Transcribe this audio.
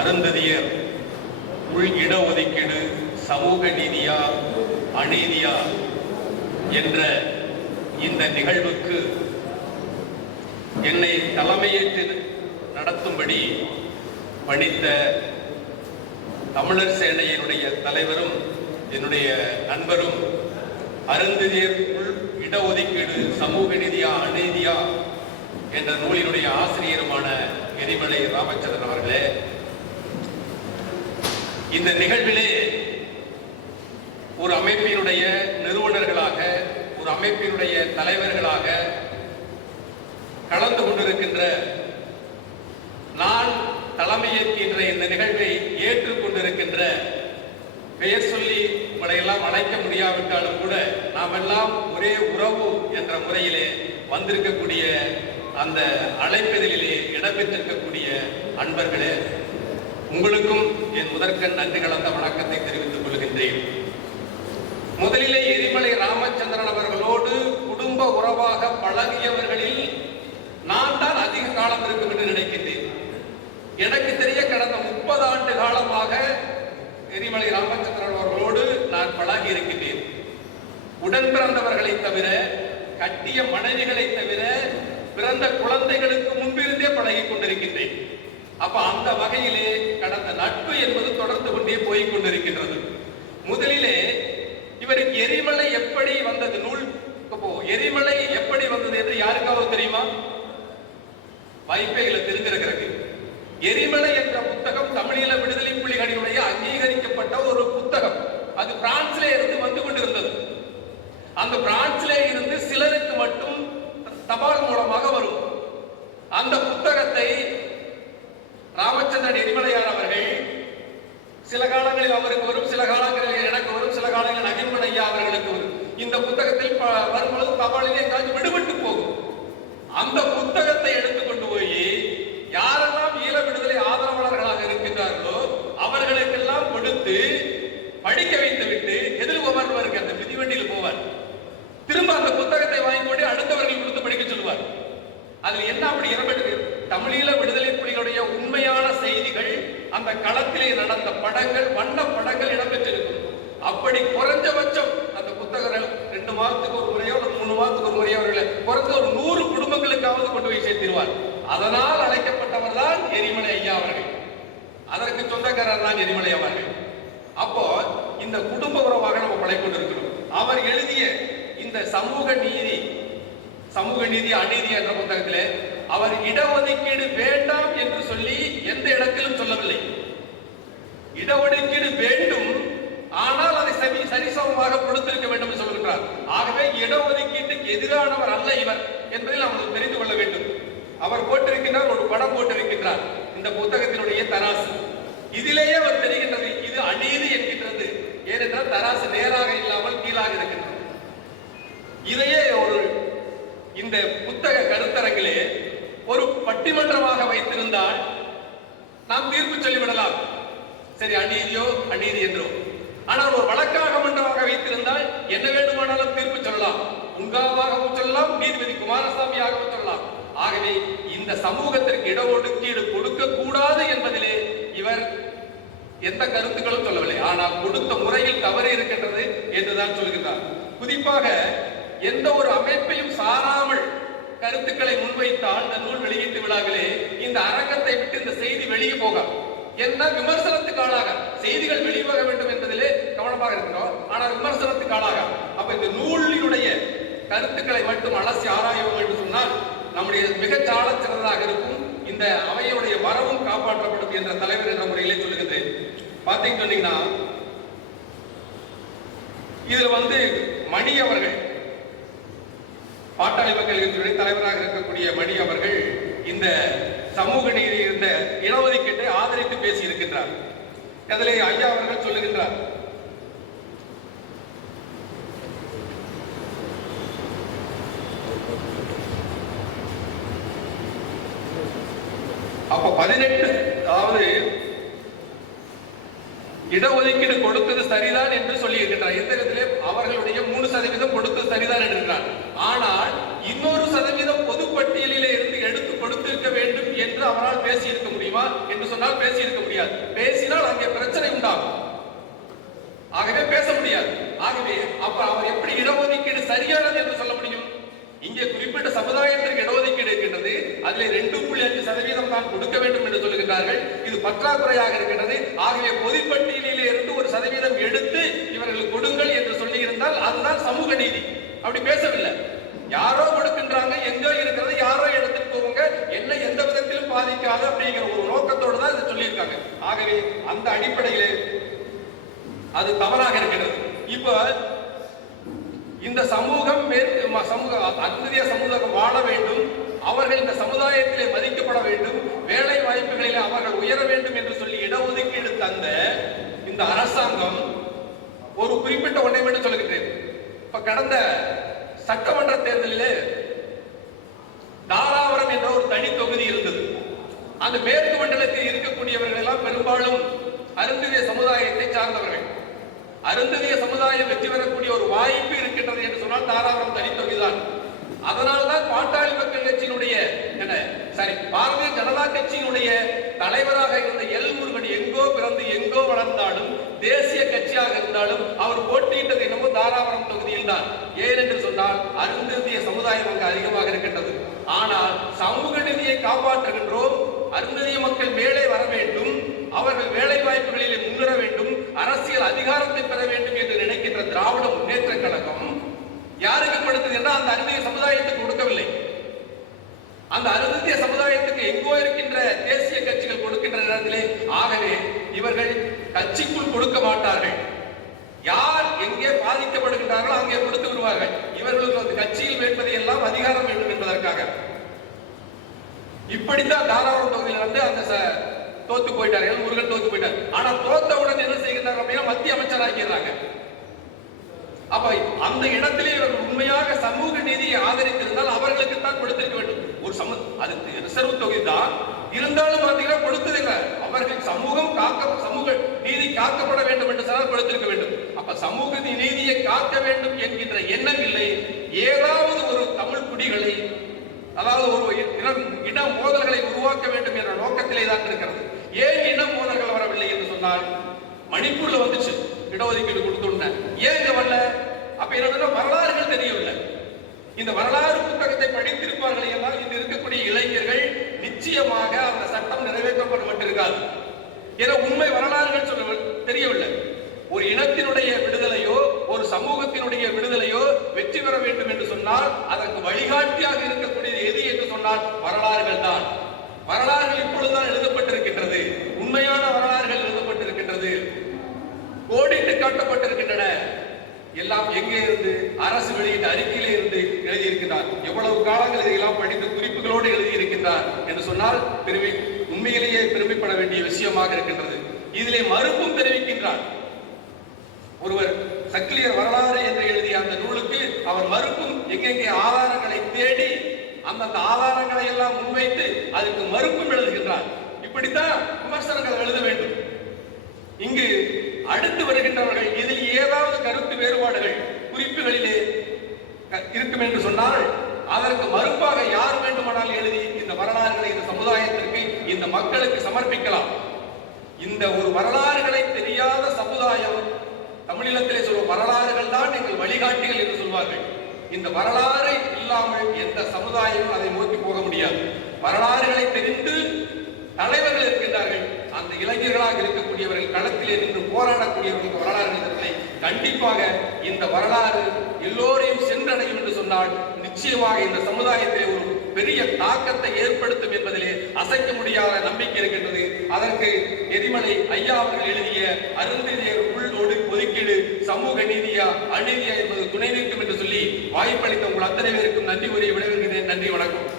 அருந்ததியர் உள் இடஒதுக்கீடு சமூக நீதியா அநீதியா என்ற இந்த நிகழ்வுக்கு என்னை தலைமையேற்று நடத்தும்படி பணித்த தமிழர் சேனையினுடைய தலைவரும் என்னுடைய நண்பரும் அருந்ததியர் உள் இடஒதுக்கீடு சமூக நீதியா அநீதியா என்ற நூலினுடைய ஆசிரியருமான எரிமலை ராமச்சந்திரன் அவர்களே இந்த நிகழ்விலே ஒரு அமைப்பினுடைய நிறுவனர்களாக ஒரு அமைப்பினுடைய தலைவர்களாக கலந்து கொண்டிருக்கின்ற நான் தலைமையேற்கின்ற இந்த நிகழ்வை ஏற்றுக்கொண்டிருக்கின்ற பெயர் சொல்லி உங்களை எல்லாம் அழைக்க முடியாவிட்டாலும் கூட நாம் எல்லாம் ஒரே உறவு என்ற முறையிலே வந்திருக்கக்கூடிய அந்த அழைப்பதிலே இடம்பெற்றிருக்கக்கூடிய அன்பர்களே உங்களுக்கும் என் முதற்கண் நன்றி கலந்த வணக்கத்தை தெரிவித்துக் கொள்கின்றேன். முதலிலே எரிமலை ராமச்சந்திரன் அவர்களோடு குடும்ப உறவாக பழகியவர்களில் நான் தான் அதிக காலம் இருக்கும் என்று நினைக்கின்றேன். எனக்கு தெரிய கடந்த முப்பது ஆண்டு காலமாக எரிமலை ராமச்சந்திரன் அவர்களோடு நான் பழகி இருக்கின்றேன். உடன் பிறந்தவர்களை தவிர கட்டிய மனைவிகளை தவிர பிறந்த குழந்தைகளுக்கு முன்பிருந்தே பழகி கொண்டிருக்கின்றேன். அந்த வகையிலே கடந்த நட்பு என்பது தொடர்ந்து கொண்டே போய் கொண்டிருக்கின்றது. முதலிலே இவருக்கு எரிமலை எப்படி வந்தது? நூல் எரிமலை எப்படி வந்தது என்று யாருக்காவது தெரியுமா? வாய்ப்பே இல்லை தெரிஞ்சிருக்கிறது எரிமலை என்ற புத்தகம் தமிழீழ விடுதலை புலிகளினுடைய அங்கீகரிக்கப்பட்ட ஒரு புத்தகம் அது பிரான்சிலே இருந்து வந்து கொண்டிருந்தது அந்த பிரான்சிலே இருந்து சிலருக்கு மட்டும் தபால் மூலமாக வரும் அந்த புத்தகத்தை ராமச்சந்திரன் எரிமலையார் அவர்கள் சில காலங்களில் அவருக்கு வரும் சில காலங்களில் எனக்கு வரும் ஐயா அவர்களுக்கு இந்த புத்தகத்தில் வரும்பொழுது தபாலிலே எங்காச்சும் விடுபட்டு போகும். அந்த புத்தகத்தை எடுத்துக்கொண்டு போய் யாரெல்லாம் ஈழ விடுதலை ஆதரவாளர்களாக இருக்கின்றார்களோ அவர்களுக்கெல்லாம் கொடுத்து படிக்க வைத்து விட்டு எதிர் அவருக்கு அந்த மிதிவண்டியில் போவார். திரும்ப அந்த புத்தகத்தை வாங்கி கொண்டு அடுத்தவர்கள் கொடுத்து படிக்க சொல்லுவார் அதுல என்ன அப்படி இடம்பெற்று தமிழீழ விடுதலை புலிகளுடைய உண்மையான செய்திகள் அந்த களத்திலே நடந்த படங்கள் வண்ண படங்கள் இடம்பெற்றிருக்கும். அப்படி குறைஞ்சபட்சம் அந்த புத்தகங்கள் ரெண்டு மாதத்துக்கு ஒரு முறையோ அல்லது மூணு மாதத்துக்கு ஒரு முறையோ அவர்களை குறைந்த ஒரு நூறு குடும்பங்களுக்காவது கொண்டு போய் சேர்த்திருவார் அதனால் அழைக்கப்பட்டவர் தான் எரிமலை ஐயா அவர்கள். அதற்கு சொந்தக்காரர் தான் எரிமலை அவர்கள். அப்போ இந்த குடும்ப உறவாக நம்ம பழகி கொண்டிருக்கிறோம். அவர் எழுதிய இந்த சமூக நீதி சமூக நீதி அநீதி என்ற புத்தகத்திலே அவர் இடஒதுக்கீடு வேண்டாம் என்று சொல்லி எந்த இடத்திலும் சொல்லவில்லை. இடஒதுக்கீடு வேண்டும் ஆனால் அதை சரி சரிசமமாக கொடுத்திருக்க வேண்டும் என்று சொல்கிறார் ஆகவே இடஒதுக்கீட்டுக்கு எதிரானவர் அல்ல இவர் என்பதை நாம் தெரிந்து கொள்ள வேண்டும். அவர் போட்டிருக்கின்றார் ஒரு படம் போட்டிருக்கின்றார். இந்த புத்தகத்தினுடைய தராசு. இதிலேயே அவர் தெரிகின்றது இது அநீதி என்கின்றது. ஏனென்றால் தராசு நேராக இல்லாமல் கீழாக இருக்கின்றது. இதையே ஒரு இந்த புத்தக கருத்தரங்கிலே ஒரு பட்டிமன்றமாக வைத்திருந்தால் நாம் தீர்ப்பு சொல்லிவிடலாம். சரி அநீதியோ அநீதி என்றோ. ஆனால் ஒரு வழக்காக மன்றமாக வைத்திருந்தால் என்ன வேண்டுமானாலும் தீர்ப்பு சொல்லலாம். முன்காவாக சொல்லலாம் நீதிபதி குமாரசாமியாகவும் சொல்லலாம் ஆகவே இந்த சமூகத்திற்கு இடஒதுக்கீடு கொடுக்க கூடாது என்பதிலே இவர் எந்த கருத்துக்களும் சொல்லவில்லை. ஆனால் கொடுத்த முறையில் தவறு இருக்கின்றது என்றுதான் சொல்கிறார் குறிப்பாக எந்த ஒரு அமைப்பையும் சாராமல் கருத்துக்களை முன்வைத்தால் இந்த நூல் வெளியீட்டு விழாவிலே இந்த அரங்கத்தை விட்டு இந்த செய்தி வெளியே போகாது. என்ன விமர்சனத்துக்கு ஆளாக செய்திகள் வெளியாக வேண்டும் என்பதிலே கவனமாக இருக்கிறோம் ஆனால் விமர்சனத்துக்கு ஆளாக அப்ப இந்த நூலினுடைய கருத்துக்களை மட்டும் அலசி ஆராயவும் என்று சொன்னால் நம்முடைய மிக சாலச் சிறந்ததாக இருக்கும். இந்த அவையுடைய வரவும் காப்பாற்றப்படும் என்ற தலைவர் என்ற முறையிலே சொல்லுகின்றேன். பார்த்தீங்கன்னு சொன்னீங்கன்னா இதுல வந்து மணி அவர்கள் பாட்டாளி மக்கள் கட்சியுடைய தலைவராக இருக்கக்கூடிய மணி அவர்கள் இந்த சமூக நீதி இந்த இடஒதுக்கீட்டை ஆதரித்து பேசி இருக்கின்றார் அதிலே ஐயா அவர்கள் சொல்லுகின்றார் அப்ப பதினெட்டு அதாவது இடஒதுக்கீடு கொடுத்தது சரிதான் என்று சொல்லி இருக்கின்றார் எந்த அவர்களுடைய மூணு சதவீதம் கொடுத்தது சரிதான் என்றார் ஆனால் இன்னொரு சதவீதம் பொதுப்பட்டியலிலே இருந்து எடுத்து கொடுத்திருக்க வேண்டும் என்று அவரால் பேசியிருக்க முடியுமா என்று சொன்னால் பேசியிருக்க முடியாது. பேசினால் அங்கே பிரச்சனை உண்டாகும். ஆகவே பேச முடியாது. ஆகவே அப்ப அவர் எப்படி இடஒதுக்கீடு சரியானது என்று சொல்ல முடியும்? இங்கே குறிப்பிட்ட சமுதாயத்திற்கு இடஒதுக்கீடு அதில் ரெண்டு புள்ளி அஞ்சு சதவீதம் தான் கொடுக்க வேண்டும் என்று சொல்லுகிறார்கள் இது பற்றாக்குறையாக இருக்கின்றது. ஆகவே பொதுப்பட்டியலிலே இருந்து ஒரு சதவீதம் எடுத்து இவர்கள் கொடுங்கள் என்று சொல்லி இருந்தால் அதுதான் சமூக நீதி. அப்படி பேசவில்லை. யாரோ கொடுக்கின்றாங்க எங்கோ இருக்கிறது யாரோ எடுத்துட்டு போவாங்க. என்ன எந்த விதத்திலும் பாதிக்காது அப்படிங்கிற ஒரு நோக்கத்தோடு தான் இதை சொல்லியிருக்காங்க. ஆகவே அந்த அடிப்படையிலே அது தவறாக இருக்கிறது. இப்போ இந்த சமூகம் மேற்கு சமூக அந்த சமூகம் வாழ வேண்டும் அவர்கள் இந்த சமுதாயத்திலே மதிக்கப்பட வேண்டும். வேலை வாய்ப்புகளிலே அவர்கள் உயர வேண்டும் என்று சொல்லி இடஒதுக்கீடு தந்த இந்த அரசாங்கம் ஒரு குறிப்பிட்ட ஒன்றை மட்டும் சொல்லுகிறேன் இப்ப கடந்த சட்டமன்ற தேர்தலிலே தாராபுரம் என்ற ஒரு தனி தொகுதி இருந்தது. அந்த மேற்கு மண்டலத்தில் இருக்கக்கூடியவர்கள் எல்லாம் பெரும்பாலும் அருந்ததிய சமுதாயத்தை சார்ந்தவர்கள். அருந்ததிய சமுதாயம் வெற்றி பெறக்கூடிய ஒரு வாய்ப்பு இருக்கின்றது என்று சொன்னால் தாராபுரம் தனி தொகுதிதான். அதனால்தான் பாட்டாளி மக்கள் கட்சியினுடைய என்ன சாரி பாரதிய ஜனதா கட்சியினுடைய தலைவராக இருந்த எல் முருகன் எங்கோ பிறந்து எங்கோ வளர்ந்தாலும் தேசிய கட்சியாக இருந்தாலும் அவர் போட்டியிட்டது என்னமோ தாராபுரம் தொகுதியில் தான் ஏன் என்று சொன்னால் அருந்ததிய சமுதாயம் அங்கு அதிகமாக இருக்கின்றது. ஆனால் சமூக நிதியை காப்பாற்றுகின்றோம் அருந்ததிய மக்கள் மேலே வர வேண்டும் அவர்கள் வேலை வாய்ப்புகளில் முன்னேற வேண்டும் அரசியல் அதிகாரத்தை பெற வேண்டும் என்று நினைக்கின்ற திராவிட யாருக்கு கொடுத்தது என்றால் அந்த அருந்திய சமுதாயத்துக்கு கொடுக்கவில்லை. அந்த அருந்திய சமுதாயத்துக்கு எங்கோ இருக்கின்ற தேசிய கட்சிகள் கொடுக்கின்ற நேரத்திலே ஆகவே இவர்கள் கட்சிக்குள் கொடுக்க மாட்டார்கள். யார் எங்கே பாதிக்கப்படுகின்றார்களோ அங்கே கொடுத்து விடுவார்கள். இவர்களுக்கு அந்த கட்சியில் வேண்பதை எல்லாம் அதிகாரம் வேண்டும் என்பதற்காக. இப்படித்தான் தாராளம் தொகுதியில் வந்து அந்த ச- தோத்து போயிட்டார்கள் முருகன் தோத்து போயிட்டார். ஆனா உடனே என்ன செய்கிறாங்க அப்படின்னா மத்திய அமைச்சர் ஆக்கிறாங்க அப்ப அந்த இடத்திலே இவர்கள் உண்மையாக சமூக நீதியை ஆதரித்திருந்தால் அவர்களுக்கு தான் கொடுத்திருக்க வேண்டும். ஒரு சம அது ரிசர்வ் தொகை தான். இருந்தாலும் பார்த்தீங்கன்னா கொடுத்ததில்லை அவர்கள் சமூகம் காக்க சமூக நீதி காக்கப்பட வேண்டும் என்று சொன்னால் கொடுத்திருக்க வேண்டும். அப்ப சமூக நீதியை காக்க வேண்டும் என்கின்ற எண்ணம் இல்லை. ஏதாவது ஒரு தமிழ் குடிகளை அதாவது ஒரு இனம் இன மோதல்களை உருவாக்க வேண்டும் என்ற நோக்கத்திலே தான் இருக்கிறது. ஏன் இன மோதல்கள் வரவில்லை என்று சொன்னால் மணிப்பூர்ல வந்துச்சு. இடஒதுக்கீடு கொடுத்துட்டேன் ஏன் இங்க வரல? அப்ப என்னன்னா வரலாறுகள் தெரியவில்லை. இந்த வரலாறு புத்தகத்தை படித்திருப்பார்கள் என்றால் இங்கு இருக்கக்கூடிய இளைஞர்கள் நிச்சயமாக அந்த சட்டம் நிறைவேற்றப்பட்டிருக்காது என உண்மை வரலாறுகள் சொல்ல தெரியவில்லை. ஒரு இனத்தினுடைய விடுதலையோ ஒரு சமூகத்தினுடைய விடுதலையோ வெற்றி பெற வேண்டும் என்று சொன்னால் அதற்கு வழிகாட்டியாக இருக்கக்கூடியது எது என்று சொன்னால் வரலாறுகள் தான். வரலாறுகள் இப்பொழுதுதான் எழுதப்பட்டிருக்கின்றது உண்மையான வரலாறுகள் எழுதப்பட்டிருக்கின்றது கோடிட்டு காட்டப்பட்டிருக்கின்றன எல்லாம் எங்கே இருந்து அரசு வெளியிட்ட அறிக்கையிலே இருந்து எழுதியிருக்கிறார். எவ்வளவு காலங்கள் இதையெல்லாம் படித்து குறிப்புகளோடு எழுதியிருக்கின்றார் என்று சொன்னால் பெருமை உண்மையிலேயே பெருமைப்பட வேண்டிய விஷயமாக இருக்கின்றது. இதிலே மறுப்பும் தெரிவிக்கின்றார். ஒருவர் சக்லியர் வரலாறு என்று எழுதிய அந்த நூலுக்கு அவர் மறுப்பும் எங்கெங்கே ஆதாரங்களை தேடி அந்தந்த ஆதாரங்களை எல்லாம் முன்வைத்து அதுக்கு மறுப்பும் எழுதுகின்றார். இப்படித்தான் விமர்சனங்கள் எழுத வேண்டும். இங்கு அடுத்து வருகின்றவர்கள் இதில் ஏதாவது கருத்து வேறுபாடுகள் குறிப்புகளிலே இருக்கும் என்று சொன்னால் அதற்கு மறுப்பாக யார் வேண்டுமானால் எழுதி இந்த வரலாறுகளை இந்த சமுதாயத்திற்கு இந்த மக்களுக்கு சமர்ப்பிக்கலாம். இந்த ஒரு வரலாறுகளை தெரியாத சமுதாயம் தமிழினத்திலே சொல்லும் வரலாறுகள் தான் எங்கள் வழிகாட்டிகள் என்று சொல்வார்கள். இந்த வரலாறு இல்லாமல் எந்த சமுதாயமும் அதை நோக்கி போக முடியாது. வரலாறுகளை தெரிந்து தலைவர்கள் இருக்கின்றார்கள். அந்த இளைஞர்களாக இருக்கக்கூடியவர்கள் களத்திலே நின்று போராடக்கூடியவர்களுக்கு வரலாறு எழுதுவதை கண்டிப்பாக இந்த வரலாறு எல்லோரையும் சென்றடையும் என்று சொன்னால் நிச்சயமாக இந்த சமுதாயத்திலே ஒரு பெரிய தாக்கத்தை ஏற்படுத்தும் என்பதிலே அசைக்க முடியாத நம்பிக்கை இருக்கின்றது. அதற்கு எரிமலை ஐயா அவர்கள் எழுதிய அருந்ததியர் உள் ஒடு- ஒதுக்கீடு சமூக நீதியா அநீதியா என்பது துணை நிற்கும் என்று சொல்லி வாய்ப்பளித்த உங்கள் அத்தனை பேருக்கும் நன்றி கூறி விடைபெறுகிறேன். நன்றி வணக்கம்.